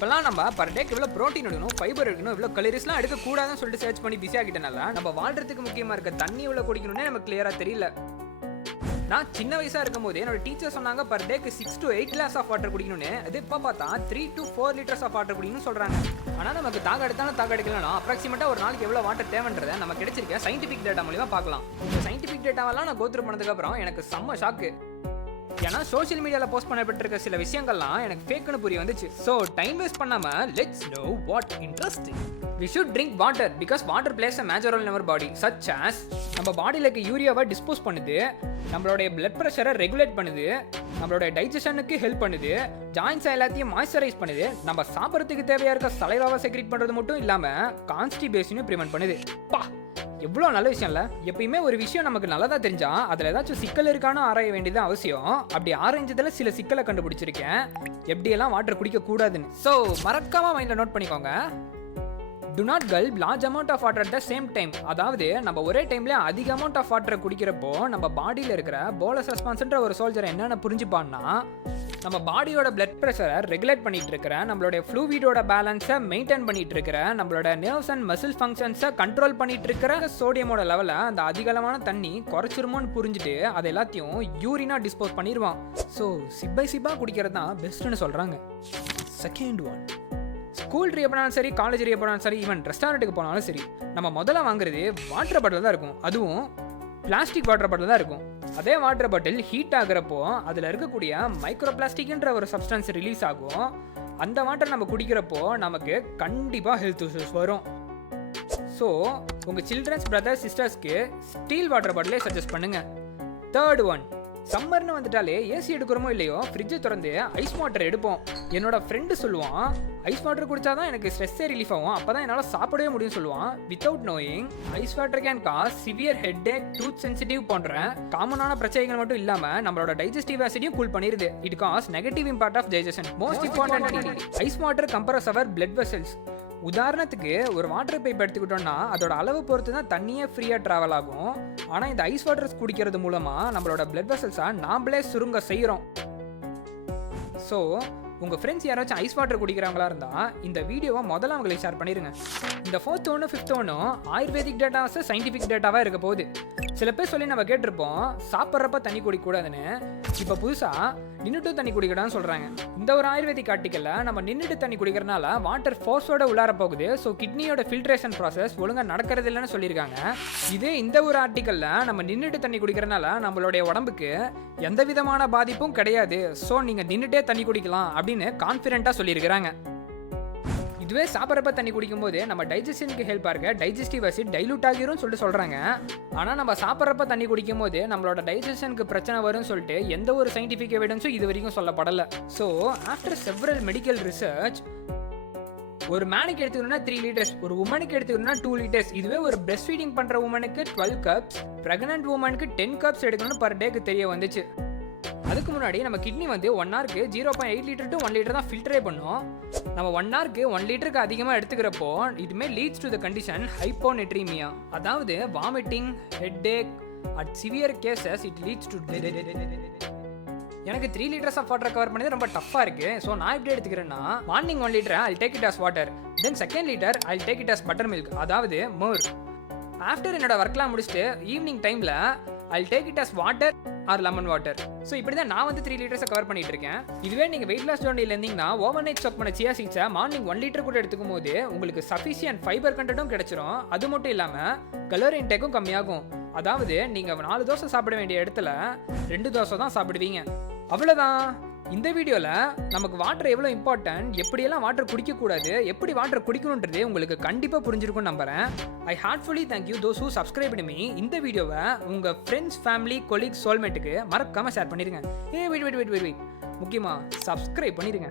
இப்பெல்லாம் நம்ம பர் டேக்கு இவ்வளோ ப்ரோட்டீன் எடுக்கணும், ஃபைபர் எடுக்கணும், இவ்வளோ கலோரிஸ்லாம் எடுக்கக்கூடாதுன்னு சொல்லிட்டு சர்ச் பண்ணி பிஸி ஆகிட்டனால நம்ம வாழ்றதுக்கு முக்கியமாக இருக்க தண்ணி இவ்வளோ குடிக்கணும்னே நமக்கு கிளியராக தெரியல. நான் சின்ன வயசாக இருக்கும் போது என்னோட டீச்சர் சொன்னாங்க பர் டேக்கு 6 to 8 கிளாஸ் ஆஃப் வாட்டர் குடிக்கணும்னு. அது இப்போ பார்த்தா 3 to 4 லிட்டர்ஸ் ஆஃப் வாட்டர் குடிக்கணும்னு சொல்கிறாங்க. ஆனால் நமக்கு தாக எடுக்கலாம் அப்ராக்சிமேட்டாக ஒரு நாளைக்கு எவ்வளோ வாட்டர் தேவைன்றதை நம்ம கிடைச்சிருக்க சயின்டிஃபிக் டேட்டா மூலியமா பார்க்கலாம். இந்த சயின்டிஃபிக் டேட்டாவெல்லாம் நான் கோத்ரூ பண்ணதுக்கப்புறம் எனக்கு செம்ம ஷாக்கு. ஏன்னா சோஷியல் மீடியாவில் போஸ்ட் பண்ணப்பட்டிருக்க சில விஷயங்கள்லாம் எனக்கு ஃபேக்குன்னு புரிய வந்துச்சு. ஸோ டைம் வேஸ்ட் பண்ணாமல் let's know what interesting. We should drink water because water plays a major role in our body, such as நம்ம பாடியில் இருக்க யூரியாவை டிஸ்போஸ் பண்ணுது, நம்மளுடைய பிளட் ப்ரெஷரை ரெகுலேட் பண்ணுது, நம்மளுடைய டைஜஷனுக்கு ஹெல்ப் பண்ணுது, ஜாயின்ஸ் எல்லாத்தையும் மாய்ஸ்சரைஸ் பண்ணுது, நம்ம சாப்பிட்றதுக்கு தேவையாக இருக்க சலைவாவை செக்ரீட் பண்ணுறது மட்டும் இல்லாமல் கான்ஸ்டிபேஷனையும் ப்ரிவென்ட் பண்ணுது. பா, எவ்வளோ நல்ல விஷயம் இல்லை? எப்பயுமே ஒரு விஷயம் நமக்கு நல்லதா தெரிஞ்சா அதில் ஏதாச்சும் சிக்கல் இருக்கானோ ஆராய வேண்டியது அவசியம். அப்படி ஆராய்ஞ்சதில் சில சிக்கலை கண்டுபிடிச்சிருக்கேன், எப்படியெல்லாம் வாட்டர் குடிக்க கூடாதுன்னு. ஸோ மறக்காம மைண்டில் நோட் பண்ணிக்கோங்க. Do not gulp large amount of water at the same time. அதாவது நம்ம ஒரே டைம்ல அதிக அமௌண்ட் ஆஃப் வாட்டரை குடிக்கிறப்போ நம்ம பாடியில் இருக்கிற போலஸ் ரெஸ்பான்ஸ்ன்ற ஒரு சோல்ஜரை என்னென்ன புரிஞ்சுப்பான்னா, நம்ம பாடியோட பிளட் ப்ரெஷரை ரெகுலேட் பண்ணிட்டு இருக்கிற, நம்மளுடைய ஃப்ளூவிடோட பேலன்ஸை மெயின்டைன் பண்ணிட்டு இருக்கிற, நம்மளோட நர்வ்ஸ் அண்ட் மசில் ஃபங்க்ஷன்ஸை கண்ட்ரோல் பண்ணிட்டு இருக்கிற சோடியமோட லெவலை அந்த அதிகளவான தண்ணி குறைச்சிருமோன்னு புரிஞ்சுட்டு அதை எல்லாத்தையும் யூரினா டிஸ்போஸ் பண்ணிடுவான். ஸோ சிப்பை சிப்பா குடிக்கிறது தான் பெஸ்ட்னு சொல்கிறாங்க. செகண்ட் ஒன், ஸ்கூல் ரீ போனாலும் சரி, காலேஜ் ரீ போனாலும் சரி, ஈவன் ரெஸ்டாரண்ட்டுக்கு போனாலும் சரி, நம்ம முதல்ல வாங்குறது வாட்டர் பாட்டில் தான் இருக்கும். அதுவும் பிளாஸ்டிக் வாட்டர் பாட்டில் தான் இருக்கும். அதே வாட்டர் பாட்டில் ஹீட் ஆகுறப்போ அதில் இருக்கக்கூடிய மைக்ரோ பிளாஸ்டிக்ன்ற ஒரு சப்ஸ்டன்ஸ் ரிலீஸ் ஆகும். அந்த வாட்டர் நம்ம குடிக்கிறப்போ நமக்கு கண்டிப்பாக ஹெல்த் இஷ்யூஸ் வரும். ஸோ உங்கள் சில்ட்ரன்ஸ் பிரதர்ஸ் சிஸ்டர்ஸ்க்கு ஸ்டீல் வாட்டர் பாட்டிலே சஜஸ்ட் பண்ணுங்கள். தேர்ட் ஒன், சம்மர்னு வந்துட்டாலே ஏசி எடுக்கிறோமோ இல்லையோ ஃப்ரிட்ஜை திறந்து ஐஸ் வாட்டர் எடுப்போம். என்னோட ஃப்ரெண்டு சொல்லுவான், ஐஸ் வாட்டர் குடிச்சாதான் எனக்கு ஸ்ட்ரெஸ்ஸே ரிலீஃப் ஆகும், அப்போ தான் என்னால் சாப்பிடவே முடியும்னு சொல்லுவான். Without knowing ice water can cause severe headache, tooth sensitive போன்ற காமனான பிரச்சனைகள் மட்டும் இல்லாமல் நம்மளோட டைஜஸ்டிவ் ஆசிடையும் கூல் பண்ணிடுது. It causes negative impact of digestion. Most important, ice water compress our blood vessels. உதாரணத்துக்கு ஒரு வாட்டர் பைப் எடுத்துக்கிட்டோம்னா அதோட அளவு பொறுத்து தான் தண்ணியே ஃப்ரீயாக ட்ராவல் ஆகும். ஆனால் இந்த ஐஸ் வாட்டர்ஸ் குடிக்கிறது மூலமாக நம்மளோட பிளட் வெசல்ஸை நாமளே சுருங்க செய்கிறோம். ஸோ உங்கள் ஃப்ரெண்ட்ஸ் யாராச்சும் ஐஸ் வாட்டர் குடிக்கிறவங்களா இருந்தால் இந்த வீடியோவை முதல்ல அவங்களுக்கு ஷேர் பண்ணிடுங்க. இந்த 4th ஒன்று 5th ஒன்றும் ஆயுர்வேதிக் டேட்டாஸ் சயின்டிஃபிக் டேட்டாவாக இருக்க போகுது. சில பேர் சொல்லி நம்ம கேட்டிருப்போம் சாப்பிட்றப்ப தண்ணி குடிக்கக்கூடாதுன்னு. இப்போ புதுசாக நின்றுட்டு தண்ணி குடிக்கடான்னு சொல்கிறாங்க. இந்த ஒரு ஆயுர்வேதிக் ஆர்டிக்கலில் நம்ம நின்றுட்டு தண்ணி குடிக்கிறனால வாட்டர் ஃபோர்ஸோட உள்ளார போகுது. ஸோ கிட்னியோட ஃபில்ட்ரேஷன் ப்ராசஸ் ஒழுங்காக நடக்கிறது இல்லைன்னு சொல்லியிருக்காங்க. இதே இந்த ஒரு ஆர்டிக்கலில் நம்ம நின்றுட்டு தண்ணி குடிக்கிறனால நம்மளுடைய உடம்புக்கு எந்த விதமான பாதிப்பும் கிடையாது, ஸோ நீங்கள் நின்றுட்டே தண்ணி குடிக்கலாம் அப்படின்னு கான்ஃபிடென்ட்டாக சொல்லியிருக்கிறாங்க. இதுவே சாப்பிட்றப்ப தண்ணி குடிக்கும்போது நம்ம டைஜஷனுக்கு ஹெல்ப்பாக இருக்க டைஜஸ்டிவ் ஆசிட் டைலூட் ஆகிரும்னு சொல்லிட்டு சொல்கிறாங்க. ஆனால் நம்ம சாப்பிட்றப்ப தண்ணி குடிக்கும் போது நம்மளோட டைஜஷனுக்கு பிரச்சனை வரும்னு சொல்லிட்டு எந்த ஒரு சயின்டிஃபிக் எவிடன்ஸும் இது வரைக்கும் சொல்லப்படலை. So after several medical research ஒரு மேனுக்கு எடுத்துக்கணும்னா 3 லிட்டர்ஸ், ஒரு உமனுக்கு எடுத்துக்கணும்னா 2 லிட்டர்ஸ். இதுவே ஒரு பிரஸ்ட் ஃபீடிங் பண்ணுற உமனுக்கு 12 கப்ஸ், ப்ரெக்னென்ட் உமனுக்கு 10 கப்ஸ் எடுக்கணும்னு பர் டேக்கு தெரிய வந்துச்சு. அதுக்கு முன்னாடி நம்ம கிட்னி வந்து 1 ஹவருக்கு 0.8 லிட்டர் டு 1 லிட்டர் தான் ஃபில்டரே பண்ணும். நம்ம 1 ஹவருக்கு 1 லிட்டருக்கு அதிகமாக எடுத்துக்கிறப்போ இதுமே leads to the condition hyponatremia. அதாவது vomiting, headache, at severe cases it leads to death. எனக்கு 3 லிட்டர்ஸ் ஆஃப் வாட்டர் கவர் பண்ணது ரொம்ப டஃப்பாக இருக்குது. ஸோ நான் எப்படி எடுத்துக்கிறேன்னா, morning 1 litre I take it as water, then second litre I take it as buttermilk, அதாவது மோர். ஆஃப்டர் என்னோட ஒர்க்லாம் முடிச்சுட்டு ஈவினிங் டைமில் I take it as water or lemon water. So இப்படி தான் நான் வந்து 3 லிட்டர்ஸை கவர் பண்ணிட்டு இருக்கேன். இதுவே நீங்கள் வெயிட் லாஸ் ஜோர்னியில் இருந்தீங்கன்னா ஓவர் நைட் ஸ்டாக் பண்ண சியா சீட்ஸை மார்னிங் 1 லிட்டர் கூட எடுத்துக்கும் போது உங்களுக்கு சஃபிஷியன்ட் ஃபைபர் கண்டென்ட்டும் கிடைச்சிரும். அது மட்டும் இல்லாமல் கலோரி இன்டேக்கும் கம்மியாகும். அதாவது நீங்கள் 4 தோசை சாப்பிட வேண்டிய இடத்துல 2 தோசை தான் சாப்பிடுவீங்க. அவ்வளோதான். இந்த வீடியோவில் நமக்கு வாட்டர் எவ்வளோ இம்பார்ட்டன்ட், எப்படியெல்லாம் வாட்டர் குடிக்கக்கூடாது, எப்படி வாட்டர் குடிக்கணுன்றது உங்களுக்கு கண்டிப்பாக புரிஞ்சிருக்கும்னு நம்புகிறேன். I heartfully thank you those who subscribed me. இந்த வீடியோவை உங்கள் ஃப்ரெண்ட்ஸ், ஃபேமிலி, கொலீக்ஸ், சோல்மேட்டுக்கு மறக்காமல் ஷேர் பண்ணிடுங்க. வெயிட் முக்கியமாக சப்ஸ்கிரைப் பண்ணிடுங்க.